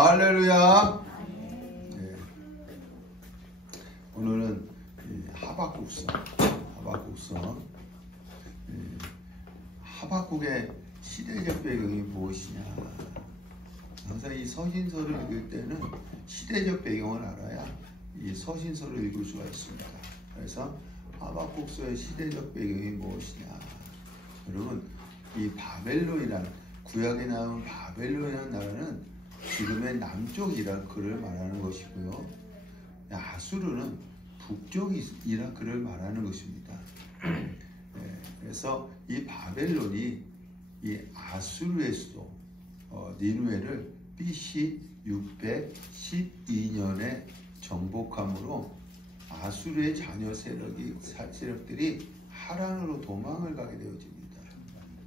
할렐루야. 네. 오늘은 하박국서. 하박국의 시대적 배경이 무엇이냐. 항상 이 서신서를 읽을 때는 시대적 배경을 알아야 이 서신서를 읽을 수가 있습니다. 그래서 하박국서의 시대적 배경이 무엇이냐. 여러분, 이 바벨론이라는 구약에 나온 바벨론이라는 나라는 지금의 남쪽 이라크를 말하는 것이고요. 아수르는 북쪽 이라크를 말하는 것입니다. 그래서 이 바벨론이 이 아수르의 수도 니누에를 BC 612년에 정복함으로 아수르의 자녀 세력들이 하란으로 도망을 가게 되어집니다.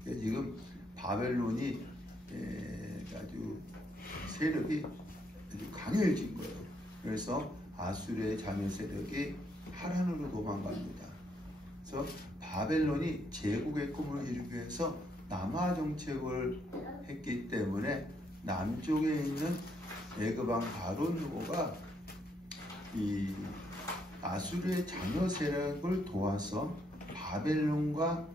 지금 바벨론이 아주 세력이 아주 강해진 거예요. 그래서 아수르의 자녀 세력이 하란으로 도망갑니다. 그래서 바벨론이 제국의 꿈을 이루기 위해서 남하 정책을 했기 때문에 남쪽에 있는 애굽왕 바론 누고가 이 아수르의 자녀 세력을 도와서 바벨론과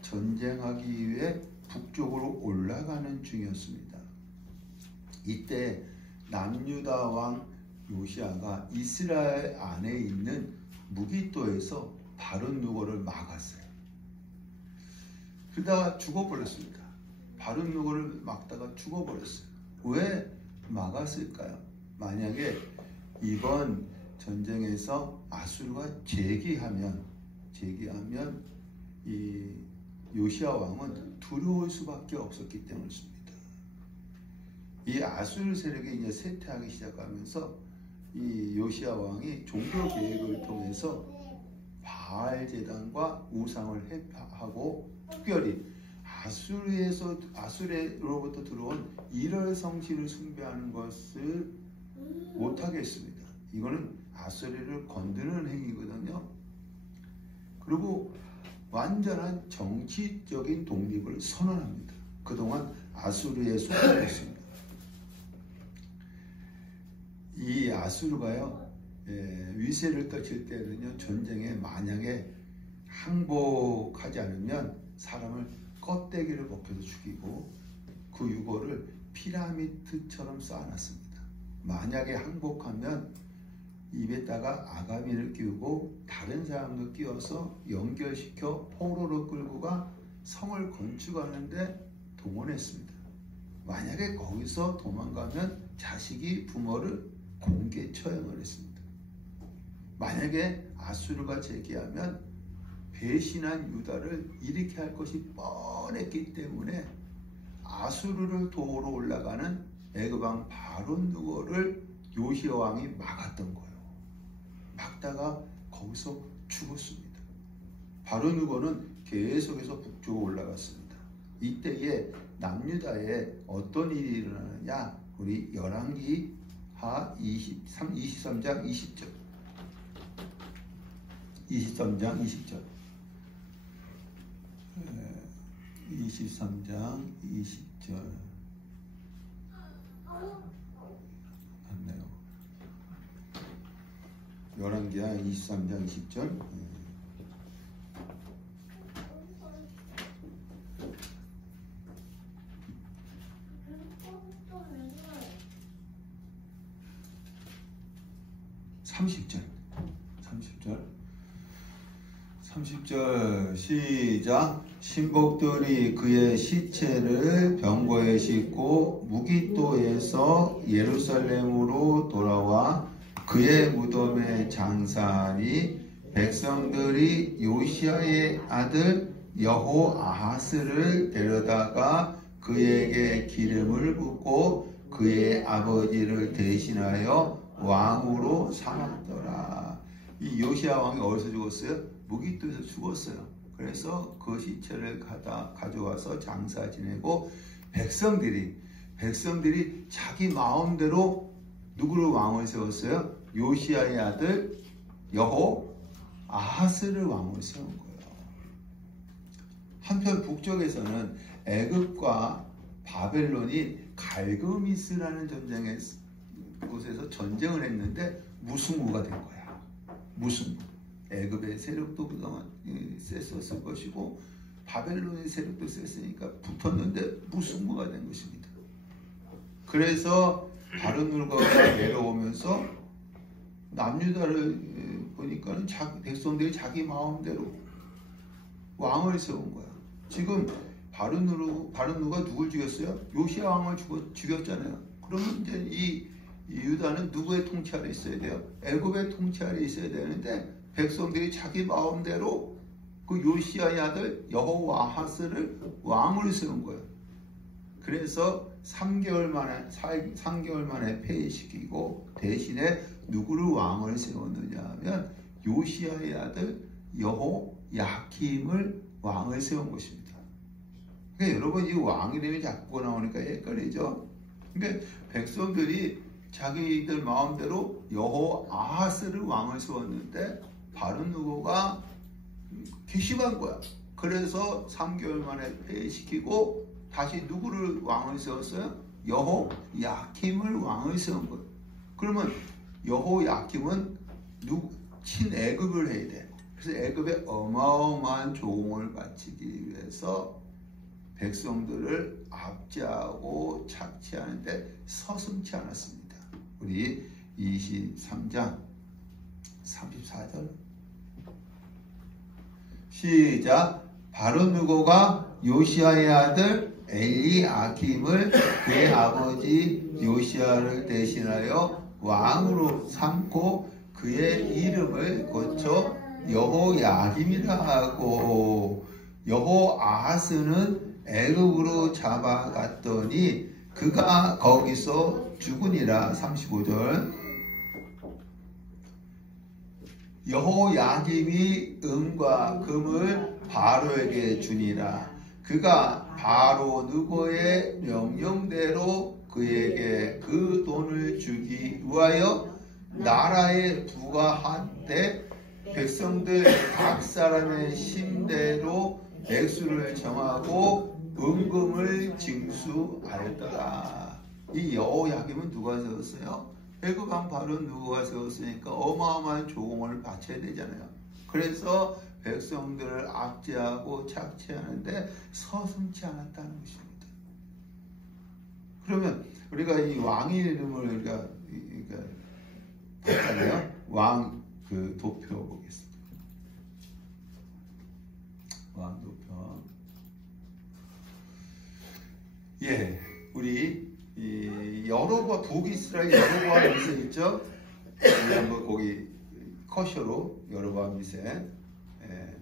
전쟁하기 위해 북쪽으로 올라가는 중이었습니다. 이때 남유다 왕 요시아가 이스라엘 안에 있는 무기또에서 바론 누고를 막았어요. 그러다가 죽어버렸습니다. 바론 누고를 막다가 죽어버렸어요. 왜 막았을까요? 만약에 이번 전쟁에서 아수르가 재기하면 이 요시아 왕은 두려울 수밖에 없었기 때문입니다. 이 아수르 세력이 이제 쇠퇴하기 시작하면서 이 요시아 왕이 종교 계획을 통해서 바알 제단과 우상을 해하고 특별히 아수르로부터 들어온 일월성신을 숭배하는 것을 못하겠습니다. 이거는 아수르를 건드는 행위거든요. 그리고 완전한 정치적인 독립을 선언합니다. 그동안 아수르에 속하였습니다. 이 아수르가요, 위세를 떨칠 때는요, 전쟁에 만약에 항복하지 않으면 사람을 껍데기를 벗겨서 죽이고 그 유골을 피라미드처럼 쌓아놨습니다. 만약에 항복하면 입에다가 아가미를 끼우고 다른 사람도 끼워서 연결시켜 포로로 끌고 가 성을 건축하는데 동원했습니다. 만약에 거기서 도망가면 자식이 부모를 공개 처형을 했습니다. 만약에 아수르가 재기하면 배신한 유다를 일으키게 할 것이 뻔했기 때문에 아수르를 도우러 올라가는 애굽왕 바론 누고를 요시아 왕이 막았던 거예요. 막다가 거기서 죽었습니다. 바론 누고는 계속해서 북쪽으로 올라갔습니다. 이때에 남유다에 어떤 일이 일어나느냐? 우리 열왕기하 23장 20절. 23장 20절. 23장 20절. 맞네요. 열왕기하 23장 20절. 30절 시작. 신복들이 그의 시체를 병거에 싣고 무기또에서 예루살렘으로 돌아와 그의 무덤에 장사하니 백성들이 요시아의 아들 여호아하스를 데려다가 그에게 기름을 붓고 그의 아버지를 대신하여 왕으로 삼았더라. 이 요시아 왕이 어디서 죽었어요? 무기또에서 죽었어요. 그래서 그 시체를 가져와서 장사 지내고 백성들이 자기 마음대로 누구를 왕을 세웠어요? 요시아의 아들 여호아하스를 왕으로 세운 거예요. 한편 북쪽에서는 애굽과 바벨론이 갈그미스라는 전쟁의 곳에서 전쟁을 했는데 무승부가 된 거야. 무승부. 애굽의 세력도 그동안 셌었을 것이고 바벨론의 세력도 셌으니까 붙었는데 무승부가 된 것입니다. 그래서 바르누가가 내려오면서 남유다를 보니까는 백성들이 자기 마음대로 왕을 세운 거야. 지금 바르누가 누굴 죽였어요? 요시야 왕을 죽였잖아요. 그러면 이제 이 유다는 누구의 통치 아래 있어야 돼요? 애굽의 통치 아래 있어야 되는데 백성들이 자기 마음대로 그 요시야의 아들 여호와하스를 왕으로 세운 거예요. 그래서 3개월 만에 폐위시키고 대신에 누구를 왕을 세웠느냐 하면 요시야의 아들 여호야킴을 왕을 세운 것입니다. 그러니까 여러분 이 왕 이름이 자꾸 나오니까 헷갈리죠. 그러니까 백성들이 자기들 마음대로 여호아하스를 왕을 세웠는데 바르누고가 괘씸한 거야. 그래서 3개월 만에 폐위시키고 다시 누구를 왕을 세웠어요? 여호야킴을 왕을 세운 거예요. 그러면 여호야킴은 친애굽을 해야 돼요. 그래서 애굽에 어마어마한 조공을 바치기 위해서 백성들을 압제하고 착취하는데 서슴지 않았습니다. 우리 23장 34절 시작. 바르누고가 요시야의 아들 엘리아킴을 그의 아버지 요시야를 대신하여 왕으로 삼고 그의 이름을 고쳐 여호야김이라 하고 여호아하스는 애굽으로 잡아갔더니 그가 거기서 죽으니라. 35절 여호야김이 은과 금을 바로에게 주니라. 그가 바로 누고의 명령대로 그에게 그 돈을 주기 위하여 나라에 부과한때 백성들 각 사람의 심대로 액수를 정하고 은금을 징수하였더라. 이 여호야김은 누가 세웠어요? 애굽 왕 바르누고가 세웠으니까 어마어마한 조공을 바쳐야 되잖아요. 그래서 백성들을 압제하고 착취하는데 서슴지 않았다는 것입니다. 그러면 우리가 이 왕의 이름을 우리가 봤잖아요. 왕 그 도표 보겠습니다. 왕 도표. 예, 우리 여로보암 북이스라엘 여로보암 2세 있죠? 우리 한번 거기 커셔로 여로보암 2세. 예,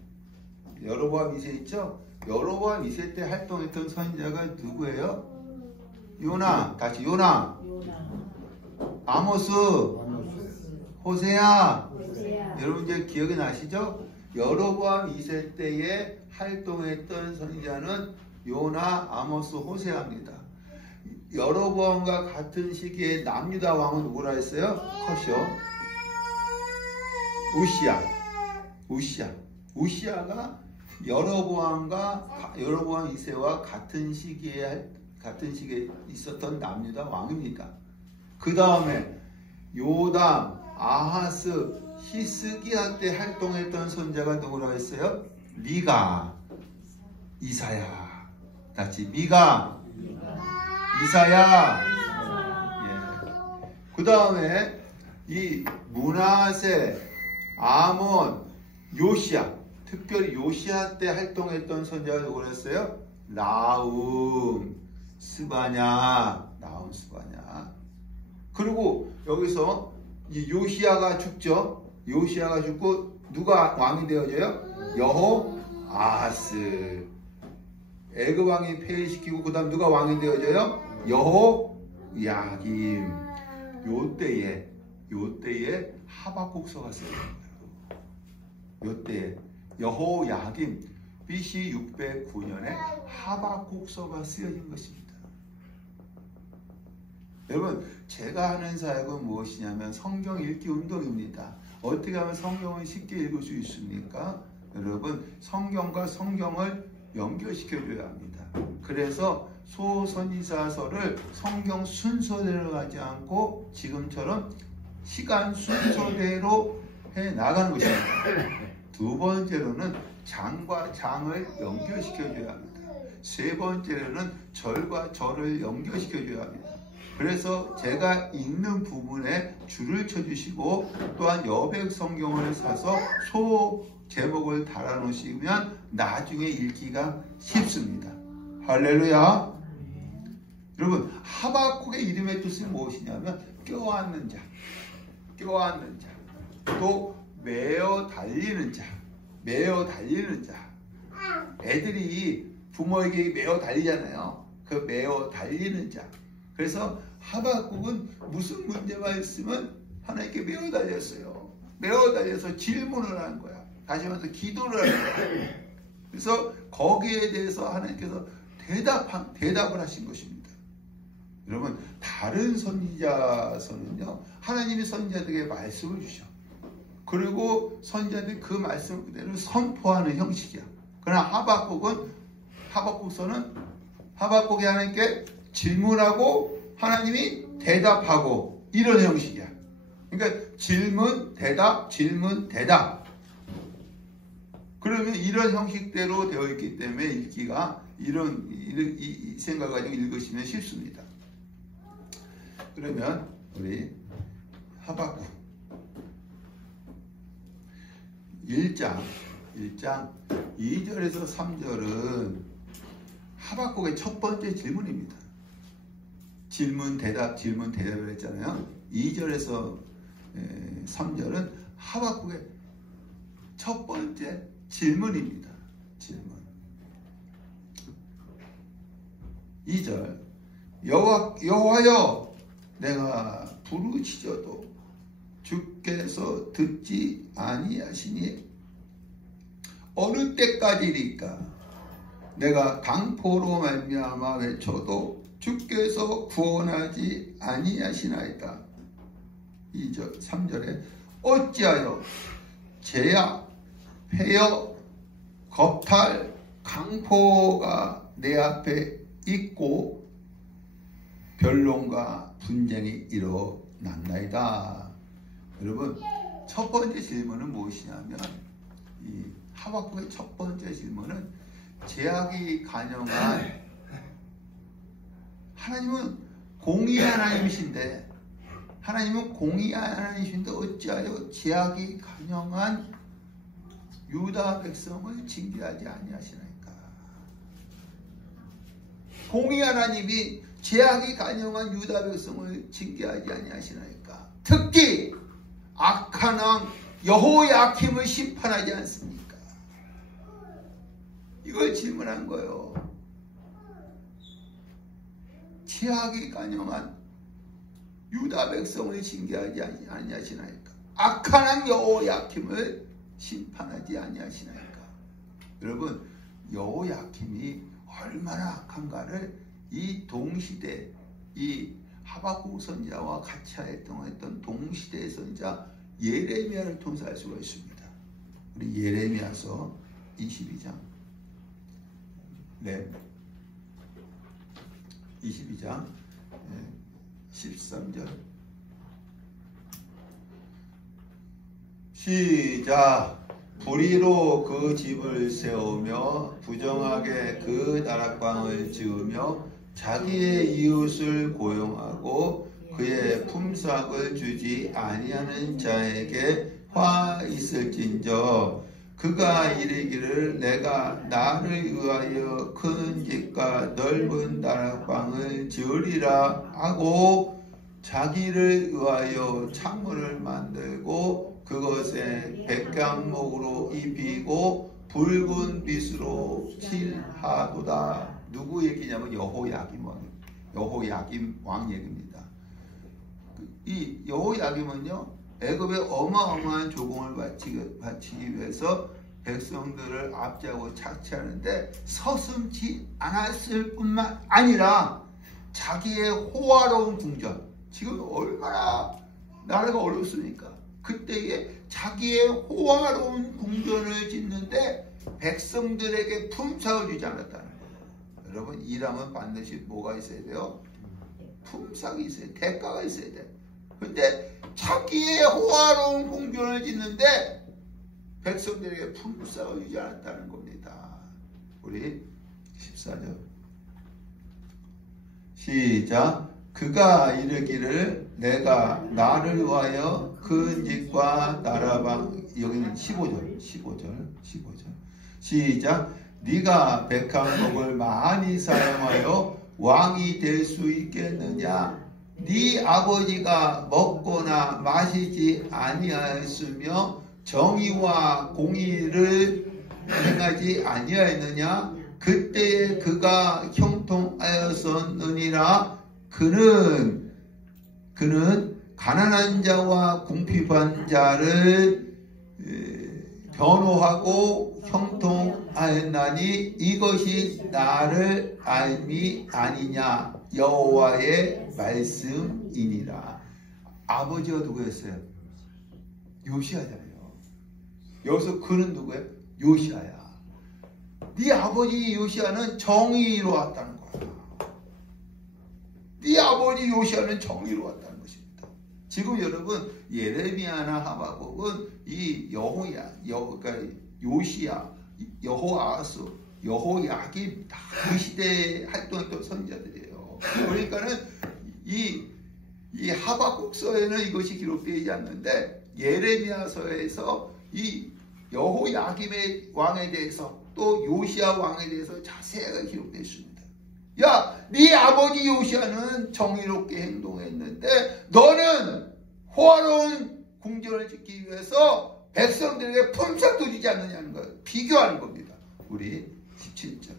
여로보암 2세 있죠? 여로보암 2세 때 활동했던 선지자가 누구예요? 요나. 다시 요나. 아모스. 호세아. 여러분 이제 기억이 나시죠? 여로보암 2세 때에 활동했던 선지자는 요나, 아모스, 호세아입니다. 여로보암과 같은 시기에 남유다 왕은 누구라 했어요? 커쇼. 우시야. 우시야가 여로보암 2세와 같은 시기에 있었던 남유다 왕입니다. 그 다음에 요담, 아하스, 히스기야 때 활동했던 선자가 누구라 했어요? 미가, 이사야. 다시 미가, 이사야. 예. 그 다음에 이 므낫세, 아몬, 요시야. 특별히 요시야 때 활동했던 선자가 누구라 했어요? 나움, 스바냐. 그리고 여기서 이 요시야가 죽죠. 요시야가 죽고 누가 왕이 되어져요? 여호아하스. 애굽 왕이 폐위시키고 그 다음 누가 왕이 되어져요? 여호야김. 요때에 하박국서가 쓰여진 거예요. 요때에 여호야김 BC 609년에 하박국서가 쓰여진 것입니다. 여러분, 제가 하는 사역은 무엇이냐면 성경 읽기 운동입니다. 어떻게 하면 성경을 쉽게 읽을 수 있습니까? 여러분, 성경과 성경을 연결시켜줘야 합니다. 그래서 소선지자서를 성경 순서대로 가지 않고 지금처럼 시간 순서대로 해 나가는 것입니다. 두 번째로는 장과 장을 연결시켜줘야 합니다. 세 번째로는 절과 절을 연결시켜줘야 합니다. 그래서 제가 읽는 부분에 줄을 쳐주시고 또한 여백 성경을 사서 소 제목을 달아놓으시면 나중에 읽기가 쉽습니다. 할렐루야. 여러분, 하박국의 이름의 뜻은 무엇이냐면 껴안는 자, 껴안는 자, 또 메어 달리는 자, 메어 달리는 자. 애들이 부모에게 메어 달리잖아요. 그 메어 달리는 자. 그래서 하박국은 무슨 문제가 있으면 하나님께 메어 달렸어요. 메어 달려서 질문을 한 거야. 다시 말해서 기도를 한 거야. 그래서 거기에 대해서 하나님께서 대답을 하신 것입니다. 여러분, 다른 선지자서는요, 하나님이 선지자들에게 말씀을 주셔. 그리고 선지자들이 그 말씀 그대로 선포하는 형식이야. 그러나 하박국서는 하박국이 하나님께 질문하고 하나님이 대답하고 이런 형식이야. 그러니까 질문, 대답, 질문, 대답. 그러면 이런 형식대로 되어 있기 때문에 읽기가 이 생각을 가지고 읽으시면 쉽습니다. 그러면 우리 하박국 1장 2절에서 3절은 하박국의 첫 번째 질문입니다. 질문 대답 질문 대답을 했잖아요. 2절에서 3절은 하박국의 첫 번째 질문입니다. 질문. 2절 여호와여 내가 부르짖어도 주께서 듣지 아니하시니 어느 때까지리까 내가 강포로 말미암아 외쳐도 주께서 구원하지 아니하시나이까. 2절 3절에 어찌하여 제약 폐역 겁탈 강포가 내 앞에 있고 변론과 분쟁이 일어났나이다. 여러분, 첫 번째 질문은 무엇이냐면 이 하박국의 첫 번째 질문은 제약이 간영한 하나님은 공의한 하나님이신데 어찌하여 제약이 간영한 유다 백성을 징계하지 아니하시나이까. 공의한 하나님이 제약이 간영한 유다 백성을 징계하지 아니하시나이까. 특히 악한 왕 여호야킴을 심판하지 않습니까? 이걸 질문한 거예요. 제약이 간영한 유다 백성을 징계하지 아니하시나이까. 악한 왕 여호야킴을 심판하지 아니하시나이까. 여러분, 여호야킴이 얼마나 악한가를 이 동시대 이 하박국 선지자와 같이 활동했던 동시대 선지자 예레미야를 통해서 알 수가 있습니다. 우리 예레미야서 22장 22장 13절 시작. 불의로 그 집을 세우며 부정하게 그 다락방을 지으며 자기의 이웃을 고용하고 그의 품삯을 주지 아니하는 자에게 화 있을진저 그가 이르기를 내가 나를 위하여 큰 집과 넓은 다락방을 지으리라 하고 자기를 위하여 창문을 만들고 그것에 백향목으로 입히고 붉은 빛으로 칠하도다. 누구 얘기냐면 여호야김 왕 얘기입니다. 이 여호야김은요, 애굽에 어마어마한 조공을 바치기 위해서 백성들을 압제하고 착취하는데 서슴지 않았을 뿐만 아니라 자기의 호화로운 궁전, 지금 얼마나 나라가 어렵습니까? 그때에 자기의 호화로운 궁전을 짓는데 백성들에게 품삯을 주지 않았다는 거예요. 여러분 일하면 반드시 뭐가 있어야 돼요? 품삯이 있어야 돼. 대가가 있어야 돼. 근데 자기의 호화로운 궁전을 짓는데 백성들에게 품삯을 주지 않았다는 겁니다. 우리 14절 시작. 그가 이르기를 내가 나를 위하여 그 집과 나라방, 여기는 15절 시작. 네가 백향목을 많이 사용하여 왕이 될 수 있겠느냐? 네 아버지가 먹거나 마시지 아니하였으며 정의와 공의를 행하지 아니하였느냐? 그때에 그가 형통하였었느니라. 그는 가난한 자와 궁핍한 자를 변호하고 형통하였나니 이것이 나를 알미 아니냐? 여호와의 말씀이니라. 아버지가 누구였어요? 요시야잖아요. 여기서 그는 누구예요? 요시야야. 네 아버지 요시야는 정의로웠다는 거야. 네 아버지 요시야는 정의로웠다는 것입니다. 지금 여러분 예레미야나 하박국은 이 그러니까 요시야, 여호아스, 여호야김 다 그 시대에 활동했던 선지자들이에요. 그러니까는 이 하박국서에는 이것이 기록되지 않는데 예레미야서에서 이 여호야김의 왕에 대해서 또 요시야 왕에 대해서 자세하게 기록되어 있습니다. 야, 네 아버지 요시야는 정의롭게 행동했는데 너는 호화로운 궁전을 짓기 위해서 백성들에게 품삯도 주지 않느냐는 거예요. 비교하는 겁니다. 우리 17절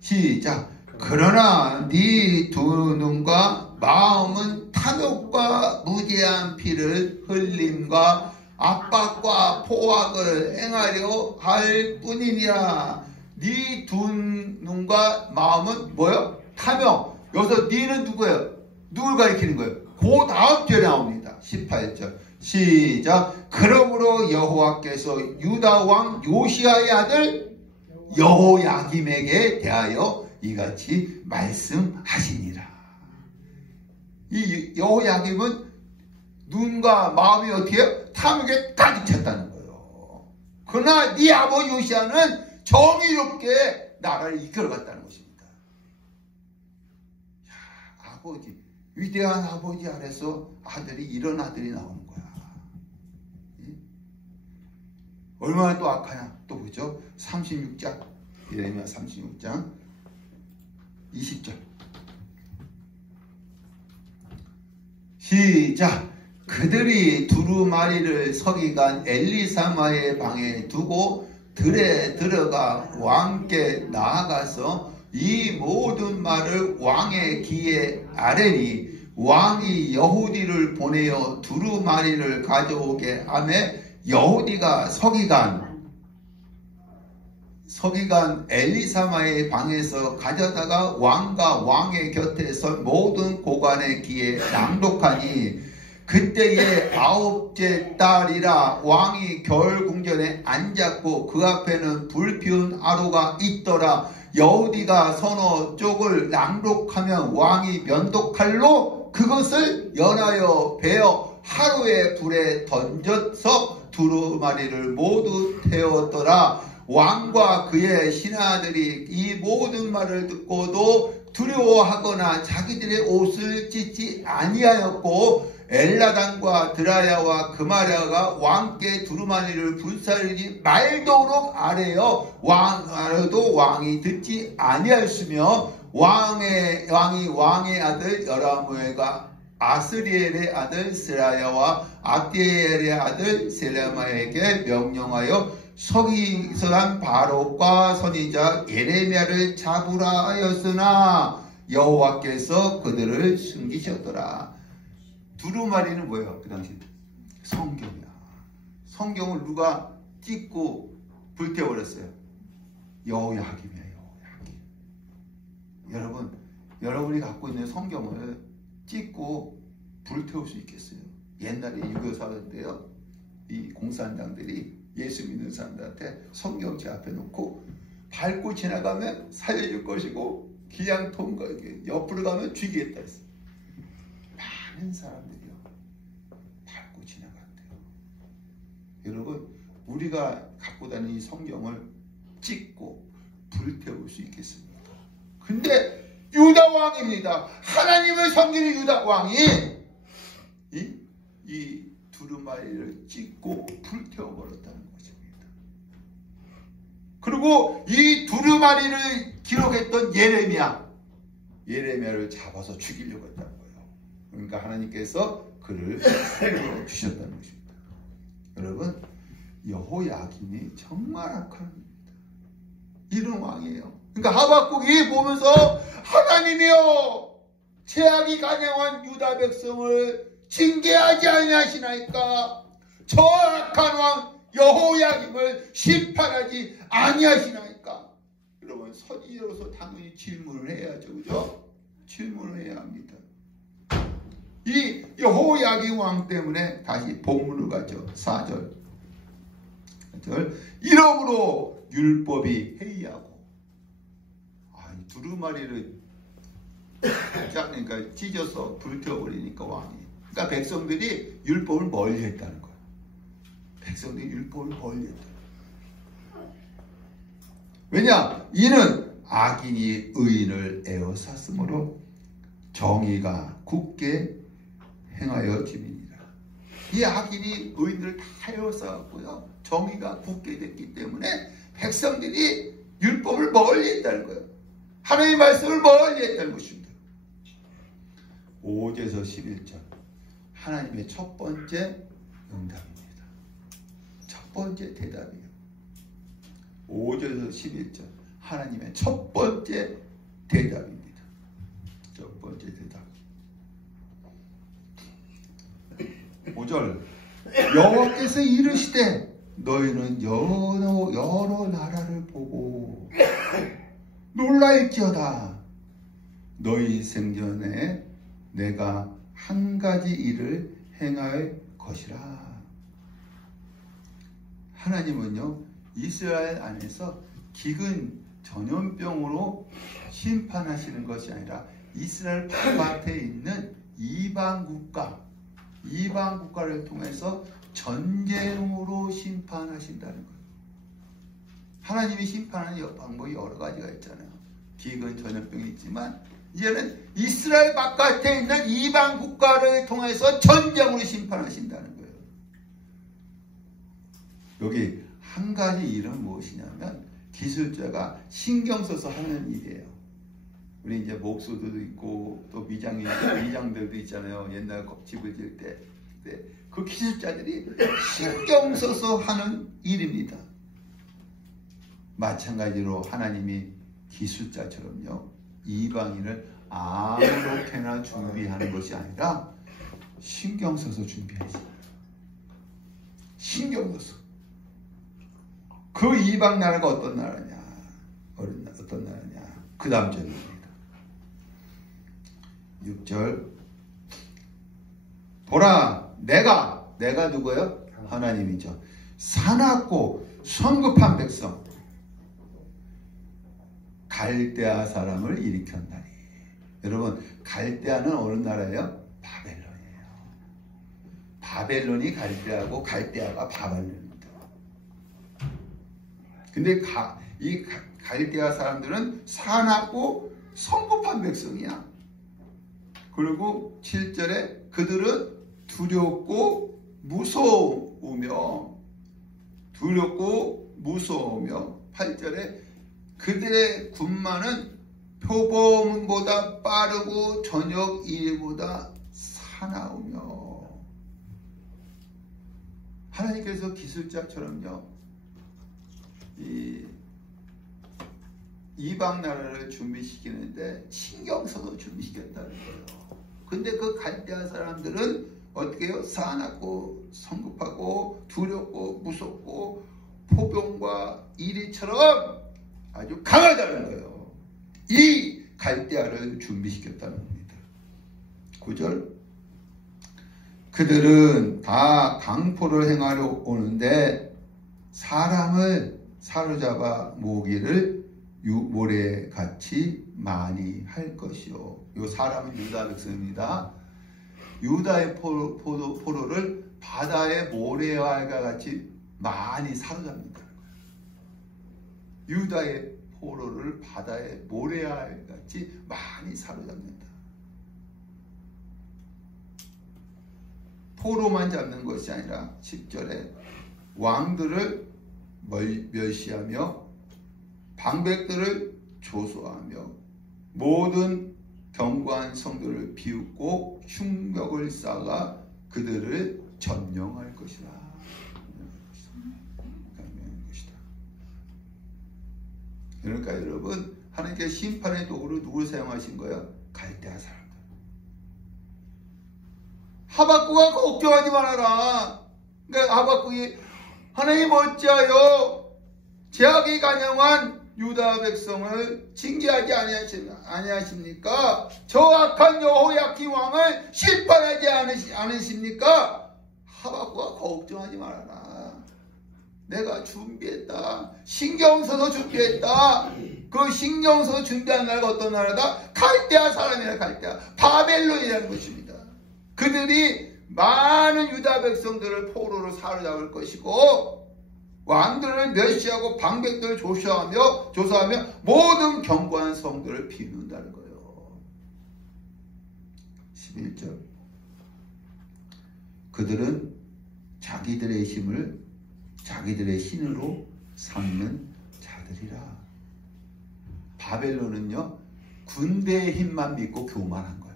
시작. 그러나 네 두 눈과 마음은 탐욕과 무죄한 피를 흘림과 압박과 포악을 행하려 할 뿐이니라. 네 두 눈과 마음은 뭐예요? 탐욕. 여기서 네는 누구예요? 누굴 가리키는 거예요? 그 다음 절에 나옵니다. 18절 시작. 그러므로 여호와께서 유다 왕 요시야의 아들 여호야김에게 대하여 이같이 말씀하시니라. 이 여호야김은 눈과 마음이 어떻게 해요? 탐욕에 가득 찼다는 거예요. 그러나 네 아버지 요시야는 정의롭게 나라를 이끌어갔다는 것입니다. 야, 아버지, 위대한 아버지 아래서 아들이 이런 아들이 나오는 거야. 얼마나 또 악하냐? 또 보죠. 36장 예레미야 36장 20절 시작. 그들이 두루마리를 서기관 엘리사마의 방에 두고 들에 들어가 왕께 나아가서 이 모든 말을 왕의 귀에 아뢰니 왕이 여후디를 보내어 두루마리를 가져오게 하매 여후디가 서기관 엘리사마의 방에서 가져다가 왕과 왕의 곁에 선 모든 고관의 귀에 낭독하니 그때의 9째 딸이라. 왕이 겨울궁전에 앉았고 그 앞에는 불피운 아로가 있더라. 여후디가 서너 쪽을 낭독하면 왕이 면도칼로 그것을 연하여 베어 하루에 불에 던져서 두루마리를 모두 태웠더라. 왕과 그의 신하들이 이 모든 말을 듣고도 두려워하거나 자기들의 옷을 찢지 아니하였고 엘라단과 드라야와 그마랴가 왕께 두루마리를 불사르지 말도록 아뢰어 아뢰도 왕이 듣지 아니하였으며 왕의 아들 여라무엘과 아스리엘의 아들 스라야와 압디엘의 아들 셀레마에게 명령하여 서기관 바록과 선지자 예레미야를 잡으라 하였으나 여호와께서 그들을 숨기셨더라. 두루마리는 뭐예요? 그 당시 성경이야. 성경을 누가 찢고 불태워버렸어요? 여호야김이에요. 여러분, 여러분이 갖고 있는 성경을 찢고 불태울 수 있겠어요? 옛날에 6.25 사건 때요, 이 공산당들이 예수 믿는 사람들한테 성경 제 앞에 놓고 밟고 지나가면 살려줄 것이고 그냥 옆으로 가면 죽이겠다 했어. 많은 사람들이요 밟고 지나간대요. 여러분, 우리가 갖고 다니는 이 성경을 찍고 불태울 수 있겠습니까? 근데 유다 왕입니다. 하나님의 섬기는 유다 왕이 이 두루마리를 찍고 불태워버렸다는 것입니다. 그리고 이 두루마리를 기록했던 예레미야를 잡아서 죽이려고 했다는 거예요. 그러니까 하나님께서 그를 주셨다는 것입니다. 여러분, 여호야김이 정말 악한 겁니다. 이런 왕이에요. 그러니까 하박국이 보면서 하나님이여, 죄악이 간영한 유다 백성을 징계하지 아니하시나이까? 저 악한 왕 여호야김을 심판하지 아니하시나이까? 여러분, 선지자로서 당연히 질문을 해야죠. 그죠? 질문을 해야 합니다. 이 여호야김 왕 때문에 다시 본문을 가죠. 4절. 이러므로 율법이 해이하고, 두루마리를 그러니까 찢어서 불태워버리니까 왕이, 그러니까 백성들이 율법을 멀리했다는 거예요. 백성들이 율법을 멀리했다. 왜냐? 이는 악인이 의인을 에워쌌으므로 정의가 굳게 행하여 짐이니라. 이 악인이 의인들을 다 에워쌌고요, 정의가 굳게 됐기 때문에 백성들이 율법을 멀리했다는 거예요. 하나님의 말씀을 멀리했다는 것입니다. 5절에서 11절, 하나님의 첫 번째 응답입니다. 첫 번째 대답이에요. 5절에서 11절, 하나님의 첫 번째 대답입니다. 첫 번째 대답. 5절, 여호와께서 이르시되 너희는 여러 나라를 보고 놀랄지어다. 너희 생전에 내가 한 가지 일을 행할 것이라. 하나님은요, 이스라엘 안에서 기근 전염병으로 심판하시는 것이 아니라 이스라엘 바깥에 있는 이방 국가를 통해서 전쟁으로 심판하신다는 거예요. 하나님이 심판하는 방법이 여러 가지가 있잖아요. 기근 전염병이 있지만 이제는 이스라엘 바깥에 있는 이방 국가를 통해서 전쟁으로 심판하신다는 거예요. 여기 한 가지 일은 무엇이냐면 기술자가 신경 써서 하는 일이에요. 우리 이제 목수들도 있고 또 미장들도 있잖아요. 옛날 집을 지을 때. 그 기술자들이 신경 써서 하는 일입니다. 마찬가지로 하나님이 기술자처럼요, 이방인을 아무렇게나 준비하는 것이 아니라 신경 써서 준비하지. 신경 써서. 그 이방 나라가 어떤 나라냐? 그 다음 절입니다. 6절. 보라, 내가 누구예요? 하나님이죠. 사납고 성급한 백성, 갈대아 사람을 일으켰나니. 여러분, 갈대아는 어느 나라예요? 바벨론이에요. 바벨론이 갈대아고 갈대아가 바벨론입니다. 근데 이 갈대아 사람들은 사납고 성급한 백성이야. 그리고 7절에 그들은 두렵고 무서우며 8절에 그들의 군마는 표범보다 빠르고 저녁 일보다 사나우며. 하나님께서 기술자처럼요, 이방 나라를 준비시키는데 신경 써서 준비시켰다는 거예요. 근데 그 갈대아 사람들은 어떻게 해요? 사납고 성급하고 두렵고 무섭고 포병과 이리처럼 아주 강하다는 거예요. 이 갈대아를 준비시켰다는 겁니다. 9절. 그들은 다 강포를 행하려 오는데 사람을 사로잡아 모으기를 모래같이 많이 할 것이요. 이 사람은 유다 백성입니다. 유다의 포로를 바다의 모래와 같이 많이 사로잡는다는 거예요. 유다의 포로를 바다의 모래와 같이 많이 사로잡는다. 포로만 잡는 것이 아니라 10절에 왕들을 멸시하며 방백들을 조소하며 모든 견고한 성들을 비웃고 흉벽을 쌓아 그들을 점령할 것이라. 그러니까 여러분, 하나님께서 심판의 도구로 누구를 사용하신 거예요? 갈대아 사람들. 하박국아 걱정하지 말아라. 그러니까 하박국이 하나님 어찌하여 제약이 간영한 유다 백성을 징계하지 아니하십니까? 저 악한 여호야kim 왕을 심판하지 않으십니까? 하박국아 걱정하지 말아라. 내가 준비했다. 신경서도 준비했다. 그 신경서 준비한 나라가 어떤 나라다? 갈대아 사람이라. 갈대아 바벨론이라는 것입니다. 그들이 많은 유다 백성들을 포로로 사로잡을 것이고 왕들을 멸시하고 방백들을 조사하며 모든 견고한 성들을 비운다는 거예요. 11절 그들은 자기들의 힘을 자기들의 신으로 삼는 자들이라. 바벨론은요, 군대의 힘만 믿고 교만한 거야.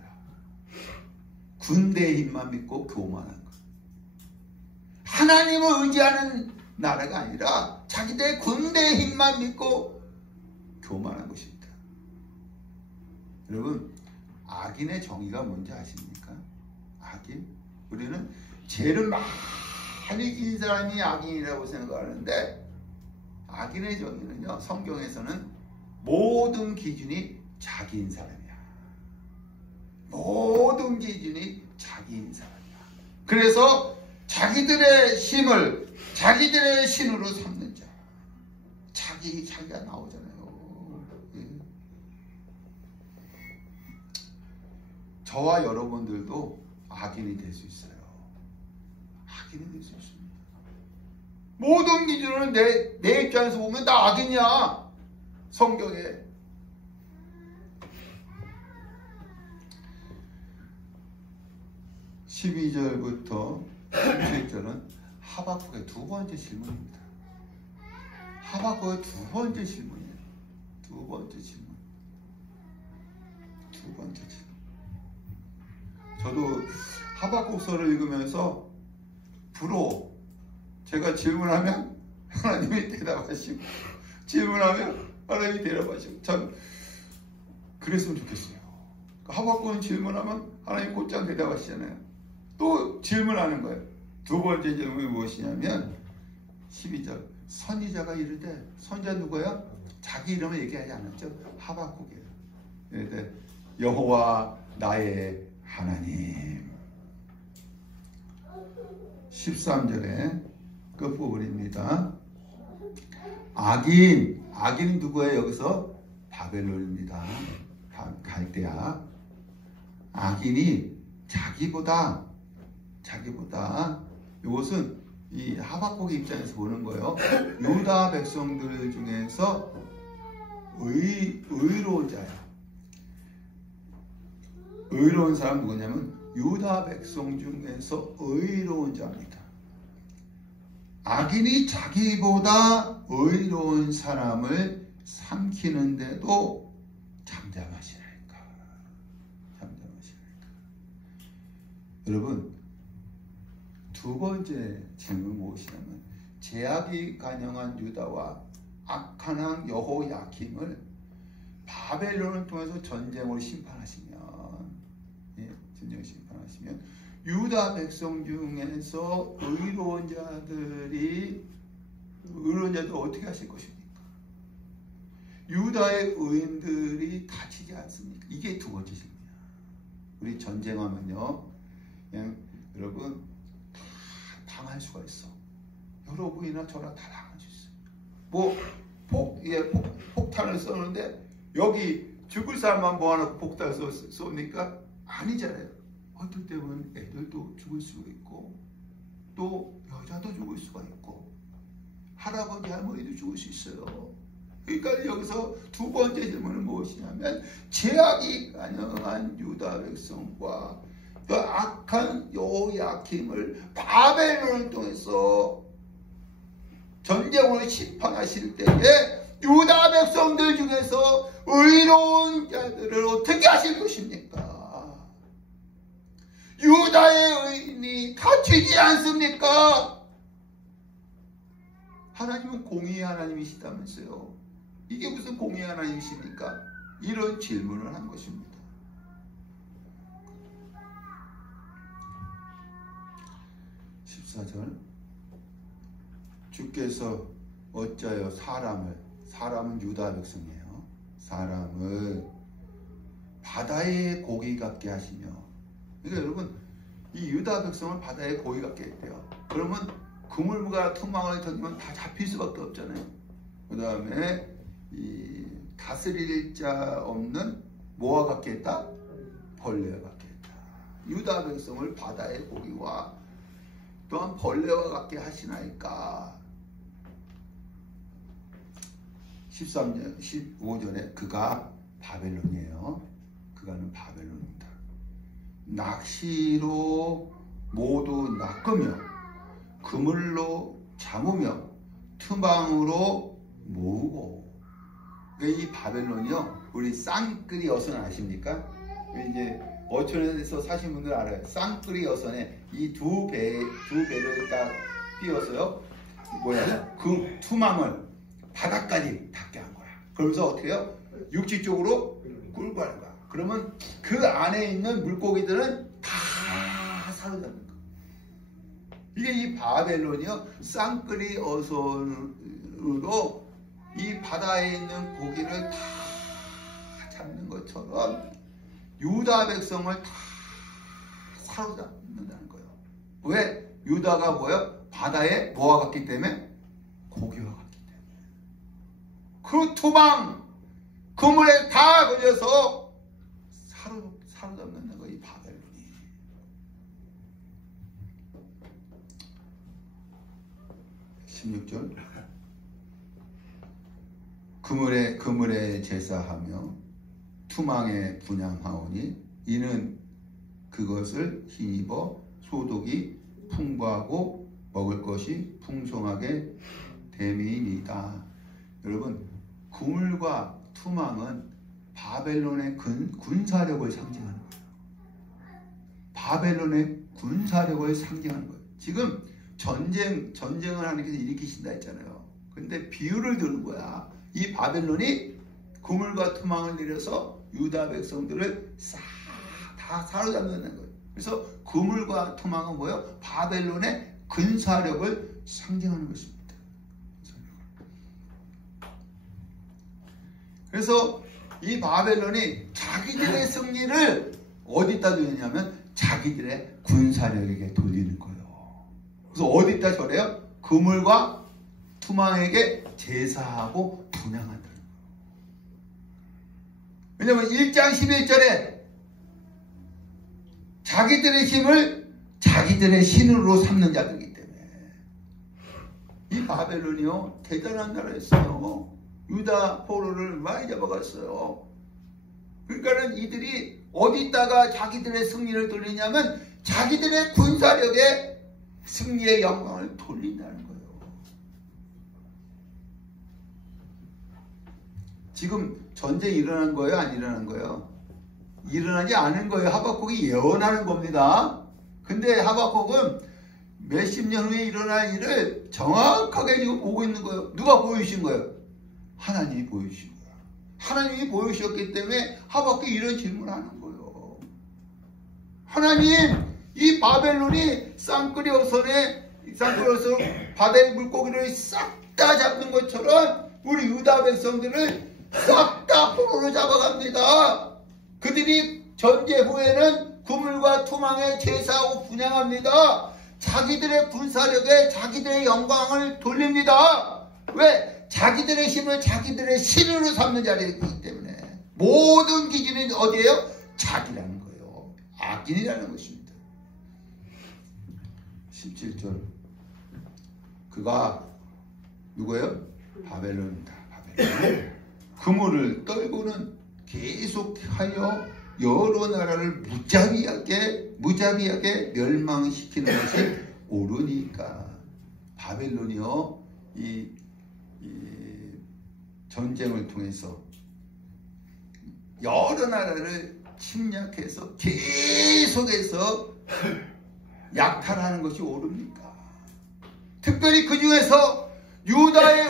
군대의 힘만 믿고 교만한 거야. 하나님을 의지하는 나라가 아니라 자기들의 군대의 힘만 믿고 교만한 것입니다. 여러분, 악인의 정의가 뭔지 아십니까? 악인? 우리는 죄를 많이 진 사람이 악인이라고 생각하는데, 악인의 정의는요, 성경에서는 모든 기준이 자기인 사람이야. 모든 기준이 자기인 사람이야. 그래서 자기들의 힘을 자기들의 신으로 삼는 자. 자기가 나오잖아요. 저와 여러분들도 악인이 될 수 있어요. 악인이 될 수 있습니다. 모든 기준으로 내 입장에서 보면 나 악인이야. 성경에. (12절부터) 16절은 하박국의 두 번째 질문입니다. 하박국의 두 번째 질문이에요. 두 번째 질문. 저도 하박국서를 읽으면서 부러워. 제가 질문하면 하나님이 대답하시고, 질문하면 하나님이 대답하시고, 참 그랬으면 좋겠어요. 하박국은 질문하면 하나님 곧장 대답하시잖아요. 또 질문하는 거예요. 두 번째 질문이 무엇이냐면 12절 선지자가 이르되, 선지자 누구예요? 자기 이름을 얘기하지 않았죠. 하박국이에요. 이르되 여호와 나의 하나님. 13절에 끝부분입니다. 악인 누구예요? 여기서 바벨론입니다. 갈대아. 악인이 자기보다 이것은 이 하박국의 입장에서 보는 거예요. 유다 백성들 중에서 의로운 자야. 의로운 사람 누구냐면 유다 백성 중에서 의로운 자입니다. 악인이 자기보다 의로운 사람을 삼키는데도 잠잠하시라니까. 여러분, 두 번째 질문 무엇이냐면, 제약이 간영한 유다와 악한 왕 여호야김을 바벨론을 통해서 전쟁으로 심판하시면, 유다 백성 중에서 의로운 자들 어떻게 하실 것입니까? 유다의 의인들이 다치지 않습니까? 이게 두 번째 질문이야. 우리 전쟁하면요, 그냥 여러분 다 당할 수가 있어. 여러분이나 저나 다 당할 수 있어요. 뭐 폭탄을 쏘는데 여기 죽을 사람만 모아놓고 폭탄을 쏩니까? 아니잖아요. 어떨 때는 애들도 죽을 수가 있고 또 여자도 죽을 수가 있고 할아버지 할머니도 죽을 수 있어요. 그러니까 여기서 두 번째 질문은 무엇이냐면 제약이 가능한 유다 백성과 그 악한 요야김을 바벨론을 통해서 전쟁으로 심판하실 때에 유다 백성들 중에서 의로운 자들을 어떻게 하실 것입니까? 유다의 의인이 다치지 않습니까? 하나님은 공의의 하나님이시다면서요. 이게 무슨 공의의 하나님이십니까? 이런 질문을 한 것입니다. 14절 주께서 어찌하여 사람은 유다 백성이에요. 사람을 바다의 고기 같게 하시며, 그러니까 여러분 이 유다 백성을 바다의 고기 같게 했대요. 그러면 그물과 투망을 던지면 다 잡힐 수밖에 없잖아요. 그 다음에 이 다스릴 자 없는 뭐와 같게 했다? 벌레와 같게 했다. 유다 백성을 바다의 고기와 또한 벌레와 같게 하시나이까. 13절, 15절에 그가 바벨론이에요. 그가는 바벨론입니다. 낚시로 모두 낚으며 그물로 잡으며 투망으로 모으고. 그러니까 이 바벨론이요, 우리 쌍끌이 어선 아십니까? 이제 어촌에서 사신 분들 알아요. 쌍끌이 어선에 이 두 배를 딱 띄워서요, 그 투망을 바닥까지 닿게 한 거야. 그러면서 어떻게 해요? 육지 쪽으로 끌고 가는 거야. 그러면 그 안에 있는 물고기들은 다 사로잡는 거야. 이게 이 바벨론이요, 쌍끌이 어선으로 이 바다에 있는 고기를 다 잡는 것처럼 유다 백성을 다 사로잡는다는 거예요. 왜? 유다가 뭐예요? 바다에 뭐와 같기 때문에? 고기와 같기 때문에. 그 투망, 그물에 다 걸려서 사로잡는 거예요, 이 바벨론이. (16절) 그물에 제사하며 투망에 분향하오니 이는 그것을 힘입어 소득이 풍부하고 먹을 것이 풍성하게 됨이니이다. 여러분, 그물과 투망은 바벨론의 군사력을 상징하는 거예요. 바벨론의 군사력을 상징하는 거예요. 지금 전쟁을 하나님께서 일으키신다 했잖아요. 근데 비유를 드는 거야. 이 바벨론이 그물과 투망을 내려서 유다 백성들을 싹 다 사로잡는다는 거예요. 그래서 그물과 투망은 뭐예요? 바벨론의 군사력을 상징하는 것입니다. 그래서 이 바벨론이 자기들의 승리를 어디다 두느냐면 자기들의 군사력에게 돌리는 거예요. 그래서 어디다 저래요? 그물과 투망에게 제사하고 분향한다는 거예요. 왜냐하면 1장 11절에 자기들의 힘을 자기들의 신으로 삼는 자들이기 때문에. 이 바벨론이요, 대단한 나라였어요. 유다 포로를 많이 잡아갔어요. 그러니까는 이들이 어디다가 자기들의 승리를 돌리냐면 자기들의 군사력에 승리의 영광을 돌린다는 거예요. 지금 전쟁이 일어난 거예요? 안 일어난 거예요? 일어나지 않은 거예요. 하박국이 예언하는 겁니다. 근데 하박국은 몇십 년 후에 일어날 일을 정확하게 지금 보고 있는 거예요. 누가 보여주신 거예요? 하나님이 보여주신 거예요. 하나님이 보여주셨기 때문에 하박국이 이런 질문을 하는 거예요. 하나님, 이 바벨론이 쌍끌이 어선에 바다의 물고기를 싹 다 잡는 것처럼 우리 유다 백성들을 싹 다 포로로 잡아갑니다. 그들이 전제 후에는 그물과 투망에 제사하고 분향합니다. 자기들의 군사력에 자기들의 영광을 돌립니다. 왜? 자기들의 힘을 자기들의 신으로 삼는 자리이기 때문에 모든 기준이 어디예요? 자기라는 거예요. 악인이라는 것입니다. 17절 그가 누구예요? 바벨론이다. 바벨론. 그물을 떨고는 계속하여 여러 나라를 무자비하게 멸망시키는 것이 옳으니까. 바벨론이요, 이 전쟁을 통해서 여러 나라를 침략해서 계속해서 약탈하는 것이 옳습니까? 특별히 그 중에서 유다에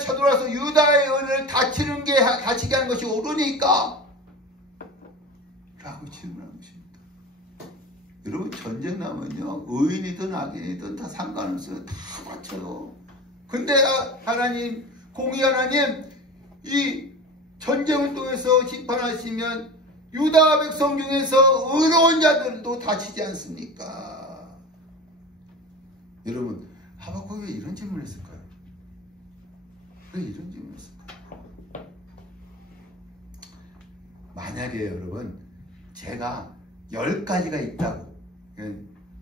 쳐들어와서 유다의 의인을 다치게 하는 것이 옳으니까? 라고 질문한 것입니다. 여러분, 전쟁 나면요, 의인이든 악인이든 다 상관없어요. 다 다쳐요. 근데 하나님, 공의 하나님, 이 전쟁을 통해서 심판하시면 유다 백성 중에서 의로운 자들도 다치지 않습니까? 여러분, 하박국이 왜 이런 질문을 했을까요? 왜 이런 질문을 했을까요? 만약에 여러분, 제가 10가지가 있다고,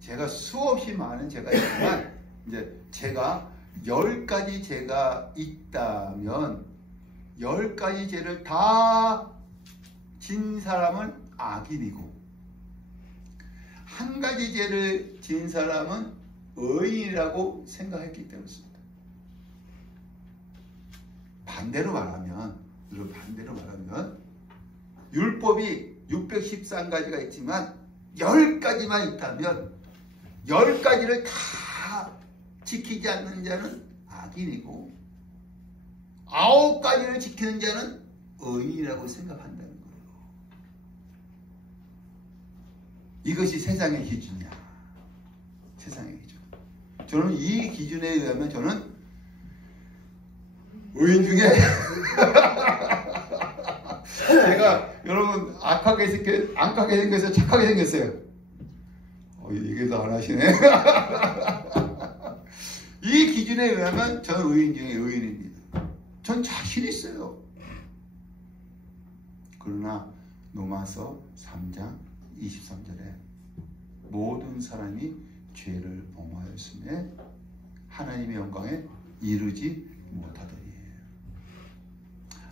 제가 수없이 많은 제가 있지만, 이제 제가 10가지 죄가 있다면 10가지 죄를 다 진 사람은 악인이고, 한 가지 죄를 진 사람은 의인이라고 생각했기 때문입니다. 반대로 말하면 율법이 613가지가 있지만 10가지만 있다면 10가지를 다 지키지 않는 자는 악인이고 9가지를 지키는 자는 의인이라고 생각한다는 거예요. 이것이 세상의 기준이야. 세상의 기준. 저는 이 기준에 의하면 저는 의인 중에 제가 여러분 악하게 생겨서 착하게 생겼어요. 얘기도 안 하시네. 이 기준에 의하면 저는 의인 중에 의인입니다. 전 자신 있어요. 그러나 로마서 3장 23절에 모든 사람이 죄를 범하였음에 하나님의 영광에 이르지 못하더니,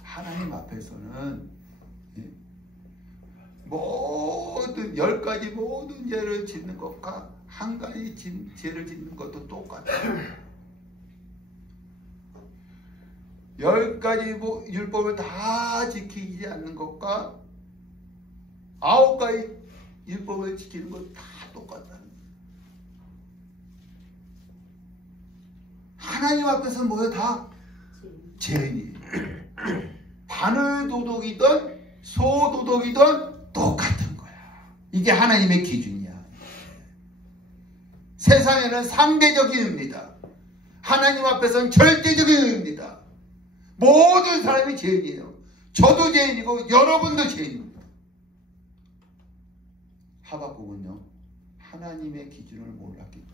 하나님 앞에서는 모든 10가지 모든 죄를 짓는 것과 한 가지 죄를 짓는 것도 똑같아요. 10가지 율법을 다 지키지 않는 것과 9가지 율법을 지키는 것 다 똑같다는 거예요. 하나님 앞에서는 뭐예요? 다 죄인이에요. 바늘 도덕이든 소도덕이든 똑같은 거야. 이게 하나님의 기준이야. 세상에는 상대적인 의입니다. 하나님 앞에서는 절대적인 의입니다. 모든 사람이 죄인이에요. 저도 죄인이고 여러분도 죄인입니다. 하박국은요, 하나님의 기준을 몰랐기 때문에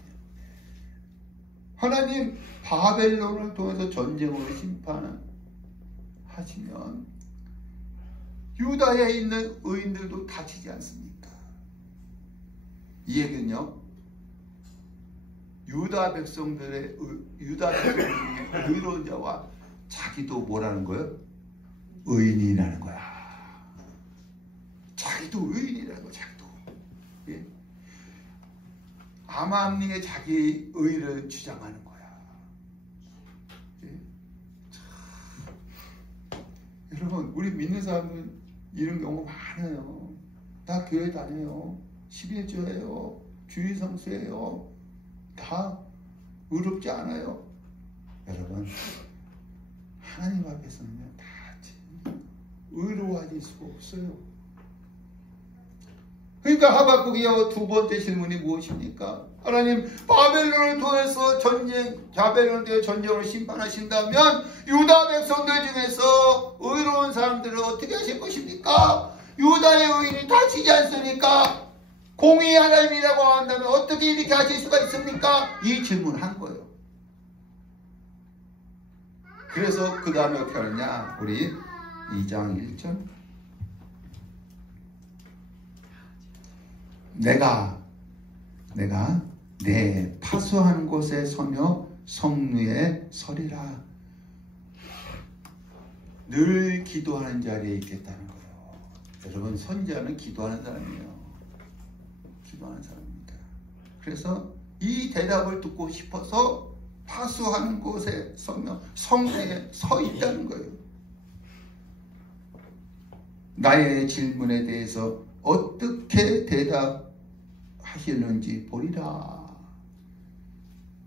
하나님 바벨론을 통해서 전쟁으로 심판하시면 유다에 있는 의인들도 다치지 않습니까? 이 얘기는요, 유다 백성들의 의로운 자와 자기도 뭐라는 거예요? 의인이라는 거야. 자기도 의인이라는 거야. 자기도. 예? 아말렉의 자기 의를 주장하는 거야. 예? 여러분, 우리 믿는 사람은 이런 경우 많아요. 다 교회 다녀요. 11조예요. 주일 성수예요. 다 의롭지 않아요. 여러분, 하나님 앞에서는 다 의로워질 수가 없어요. 그러니까 하박국이요, 두 번째 질문이 무엇입니까? 하나님, 바벨론을 통해서 바벨론을 통해 전쟁으로 심판하신다면 유다 백성들 중에서 의로운 사람들을 어떻게 하실 것입니까? 유다의 의인이 다치지 않습니까? 공의 하나님이라고 한다면 어떻게 이렇게 하실 수가 있습니까? 이 질문을 한 거예요. 그래서 그 다음에 어떻게 하느냐? 우리 2장 1절. 내가 내 파수한 곳에 서며 성루에 서리라. 늘 기도하는 자리에 있겠다는 거예요. 여러분, 선지자는 기도하는 사람이에요. 기도하는 사람입니다. 그래서 이 대답을 듣고 싶어서 파수하는 곳에 서며 성내에 서 있다는 거예요. 나의 질문에 대해서 어떻게 대답하시는지 보리라.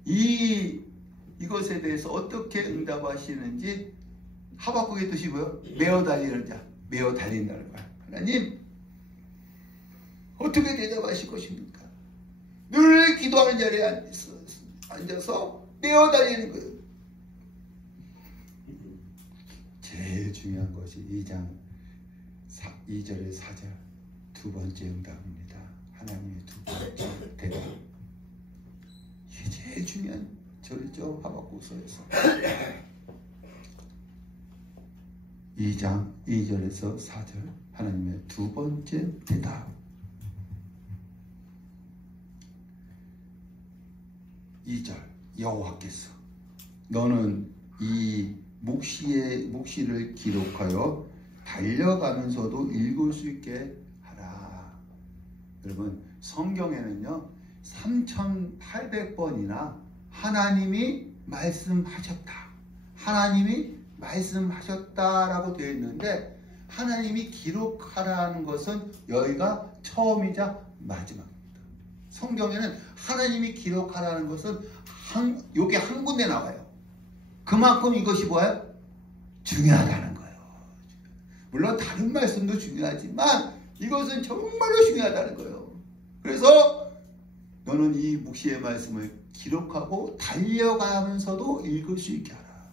이것에 대해서 어떻게 응답하시는지. 하박국의 뜻이 뭐예요? 메어 달리는 자, 메어 달린다는 거예요. 하나님, 어떻게 대답하실 것입니까? 늘 기도하는 자리에 앉아서 메어 달리는 거예요. 제일 중요한 것이 2장 2절의 4절 두 번째 응답입니다. 하나님의 두 번째 대답. 이게 제일 중요한 절이죠. 하박국서에서 2장 2절에서 4절 하나님의 두 번째 대답. 2절 여호와께서 너는 이 묵시를 기록하여 달려가면서도 읽을 수 있게 하라. 여러분, 성경에는요 3800번이나 하나님이 말씀하셨다라고 되어 있는데, 하나님이 기록하라는 것은 여기가 처음이자 마지막입니다. 성경에는 하나님이 기록하라는 것은 요게 한 군데 나와요. 그만큼 이것이 뭐예요? 중요하다는 거예요. 물론 다른 말씀도 중요하지만 이것은 정말로 중요하다는 거예요. 그래서 너는 이 묵시의 말씀을 기록하고 달려가면서도 읽을 수 있게 하라.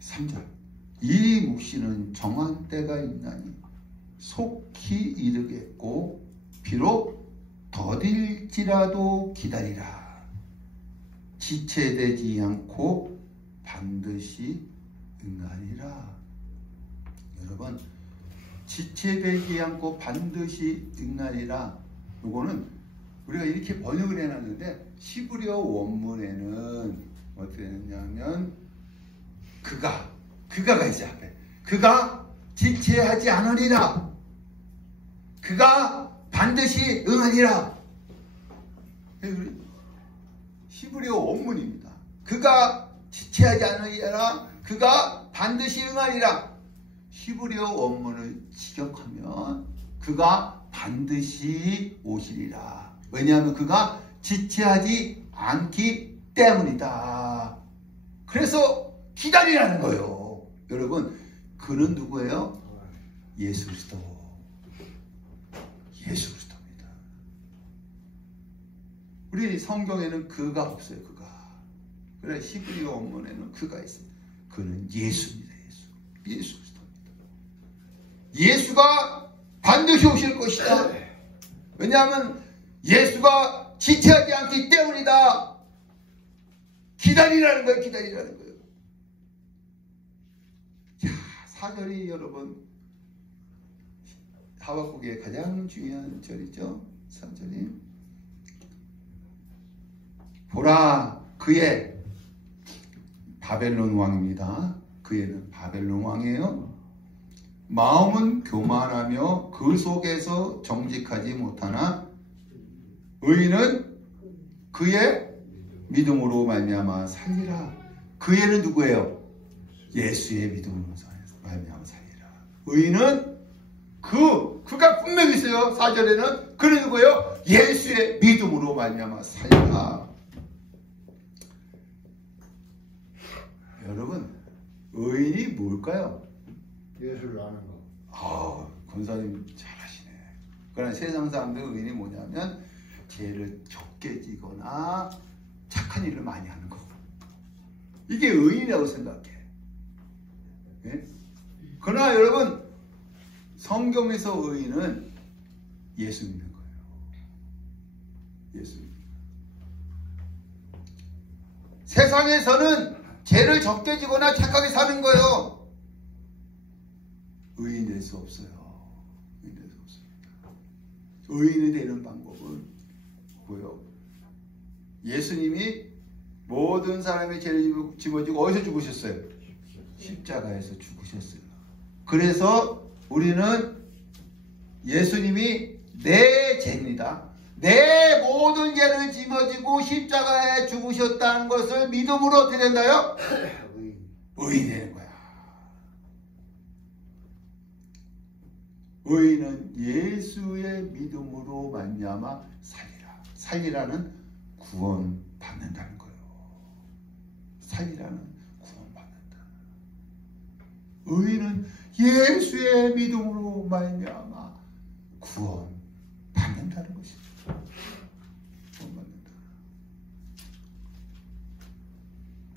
3절 이 묵시는 정한 때가 있나니 속히 이르겠고 비록 더딜지라도 기다리라. 지체되지 않고 반드시 응하리라. 여러분, 지체되지 않고 반드시 응하리라. 이거는 우리가 이렇게 번역을 해놨는데 히브리어 원문에는 어떻게 했냐면 그가가 있어요. 앞에 그가 지체하지 않으리라. 그가 반드시 응하리라. 히브리어 원문입니다. 그가 지체하지 않으리라. 그가 반드시 응하리라. 히브리어 원문을 직역하면 그가 반드시 오시리라. 왜냐하면 그가 지체하지 않기 때문이다. 그래서 기다리라는 거예요. 여러분, 그는 누구예요? 예수 그리스도. 예수 그리스도입니다. 우리 성경에는 그가 없어요. 그가. 그래, 히브리어 원문에는 그가 있어요. 그는 예수입니다. 예수 그리스도입니다. 예수가 반드시 오실 것이다. 왜냐하면 예수가 지체하지 않기 때문이다. 기다리라는 거예요. 기다리라는 거예요. 자, 4절이 여러분 하박국의 가장 중요한 절이죠. 3절이 보라, 그의 바벨론 왕입니다. 그애는 바벨론 왕이에요. 마음은 교만하며 그 속에서 정직하지 못하나 의인은 그의 믿음으로 말미암아 살리라. 그애는 누구예요? 예수의 믿음으로 말미암아 살리라. 의인은 그가 분명히 있어요. 4절에는 그는 누구예요? 예수의 믿음으로 말미암아 살리라. 여러분, 의인이 뭘까요? 예수를 아는 거. 권사님 잘하시네. 그러나 세상 사람들 의인이 뭐냐면 죄를 적게 지거나 착한 일을 많이 하는 거. 이게 의인이라고 생각해. 네? 그러나 여러분, 성경에서 의인은 예수 믿는 거예요. 예수 믿는 거예요. 세상에서는 죄를 적게 지거나 착하게 사는 거예요. 의인이 될 수 없어요. 의인이 될 수 없습니다. 의인이 되는 방법은 뭐예요? 예수님이 모든 사람의 죄를 짊어지고 어디서 죽으셨어요? 십자가에서 죽으셨어요. 그래서 우리는 예수님이 내 죄입니다. 내 모든 죄를 짊어지고 십자가에 죽으셨다는 것을 믿음으로 어떻게 된다요? 의인이 되는 거야. 의인은 예수의 믿음으로 말미암아 살리라. 살리라는 구원 받는다는 거예요. 살리라는 구원 받는다. 의인은 예수의 믿음으로 말미암아 구원 받는다는 것이죠. 구원 받는다.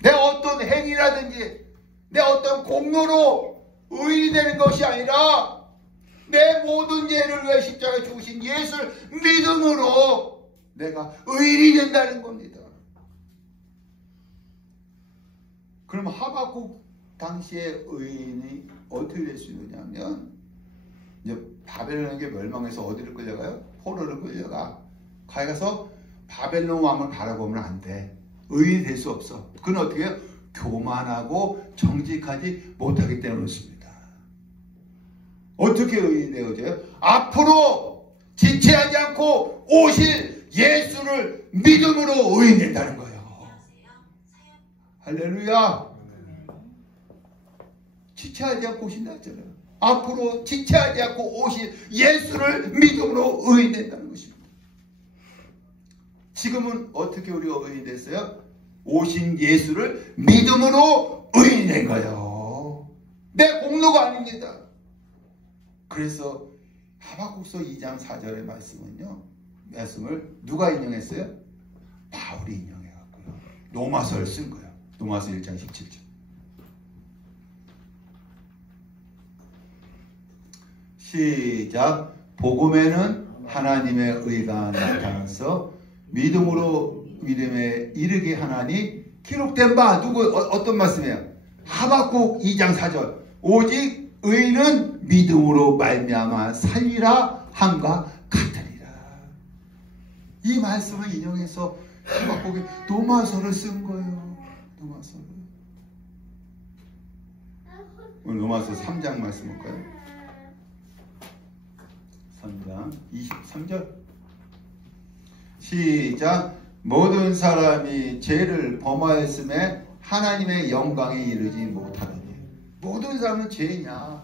내 어떤 행위라든지 내 어떤 공로로 의인이 되는 것이 아니라 내 모든 죄를 위해 십자가에 죽으신 예수를 믿음으로 내가 의인이 된다는 겁니다. 그럼 하박국 당시에 의인이 어떻게 될 수 있느냐면 이제 바벨론에게 멸망해서 어디를 끌려가요? 포로를 끌려가. 가서 바벨론 왕을 바라보면 안 돼. 의인이 될 수 없어. 그건 어떻게 해요? 교만하고 정직하지 못하기 때문에 그렇습니다. 어떻게 의인이 되어져요? 앞으로 지체하지 않고 오실 예수를 믿음으로 의인이 된다는 거예요. 할렐루야. 지체하지 않고 오신다 했잖아요. 앞으로 지체하지 않고 오실 예수를 믿음으로 의인이 된다는 것입니다. 지금은 어떻게 우리가 의인이 됐어요? 오신 예수를 믿음으로 의인이 된 거예요. 내 공로가 아닙니다. 그래서 하박국서 2장 4절의 말씀을 누가 인용했어요? 바울이 인용해갖고요. 로마서를 쓴 거예요. 로마서 1장 17절. 시작. 복음에는 하나님의 의가 나타나서 믿음으로 믿음에 이르게 하나니 기록된 바 어떤 말씀이에요? 하박국 2장 4절. 오직 의인은 믿음으로 말미암아 살리라 함과 같으리라. 이 말씀을 인용해서 하박국이 로마서를 쓴 거예요. 로마서를. 오늘 로마서 3장 말씀 볼까요? 3장 23절. 시작. 모든 사람이 죄를 범하였음에 하나님의 영광에 이르지 못하느니. 모든 사람은 죄이냐.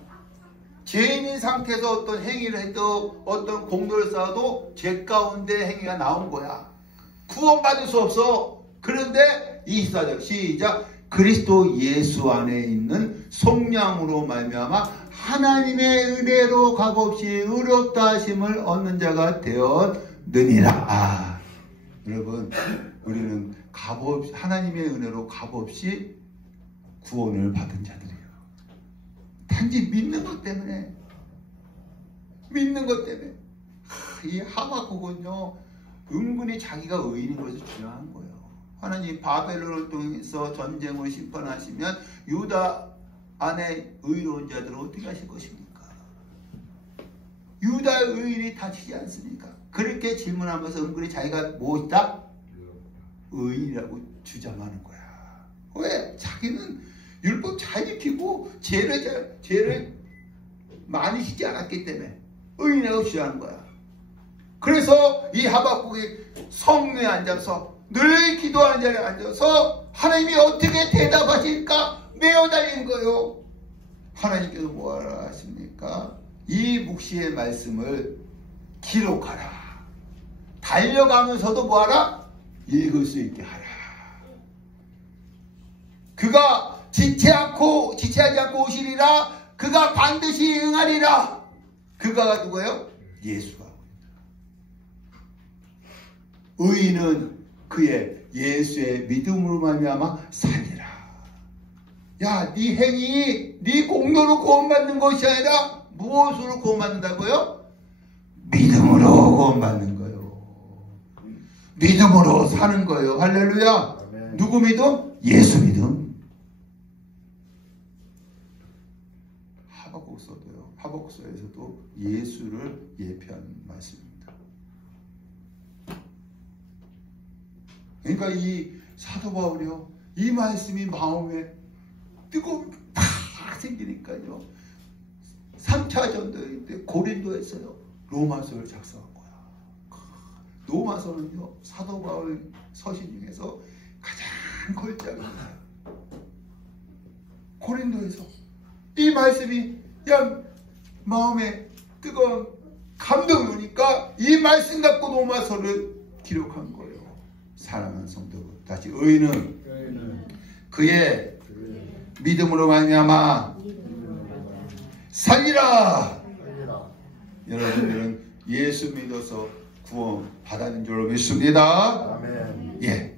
죄인인 상태에서 어떤 행위를 해도 어떤 공로를 쌓아도 죄 가운데 행위가 나온 거야. 구원받을 수 없어. 그런데 24절 시작. 그리스도 예수 안에 있는 속량으로 말미암아 하나님의 은혜로 값없이 의롭다 하심을 얻는 자가 되었느니라. 여러분, 우리는 값없이 하나님의 은혜로 값없이 구원을 받은 자들이에요. 단지 믿는 것 때문에. 믿는 것 때문에. 이 하박국은요, 은근히 자기가 의인인 것을 주장한 거예요. 하나님 바벨론을 통해서 전쟁으로 심판하시면 유다 안에 의로운 자들은 어떻게 하실 것입니까? 유다의 의인이 다치지 않습니까? 그렇게 질문하면서 은근히 자기가 무엇이다? 의인이라고 주장하는 거야. 왜? 자기는 율법 잘 지키고 죄를 많이 지지 않았기 때문에 의인이라고 주장하는 거야. 그래서 이 하박국이 성묘에 앉아서 늘 기도하는 자리에 앉아서 하나님이 어떻게 대답하실까 매어달린 거예요. 하나님께서 뭐하라 하십니까? 이 묵시의 말씀을 기록하라. 달려가면서도 뭐하라? 읽을 수 있게 하라. 그가 지체하지 않고 오시리라. 그가 반드시 응하리라. 그가 누구예요? 예수가. 의인은 그의 예수의 믿음으로 말미암아 살리라. 야, 네 행위, 네 공로로 구원받는 것이 아니라 무엇으로 구원받는다고요? 믿음으로 구원받는 거예요. 믿음으로 사는 거예요. 할렐루야. 누구 믿음? 예수 믿음. 하박국서도요. 하박국서에서도 예수를 예표하는 말씀입니다. 그러니까 이 사도 바울이요, 이 말씀이 마음에 뜨거운 팍 생기니까요, 3차 전도인데 고린도에서요 로마서를 작성한 거야. 로마서는요 사도 바울 서신 중에서 가장 걸작입니다. 고린도에서 이 말씀이 그냥 마음에 뜨거운 감동이 오니까 이 말씀 갖고 로마서를 기록한 거예요. 사랑하는 성도, 다시 의인은 그의 믿음으로 말미암아 살리라. 여러분들은 예수 믿어서 구원 받았는 줄 믿습니다. 아멘. 예.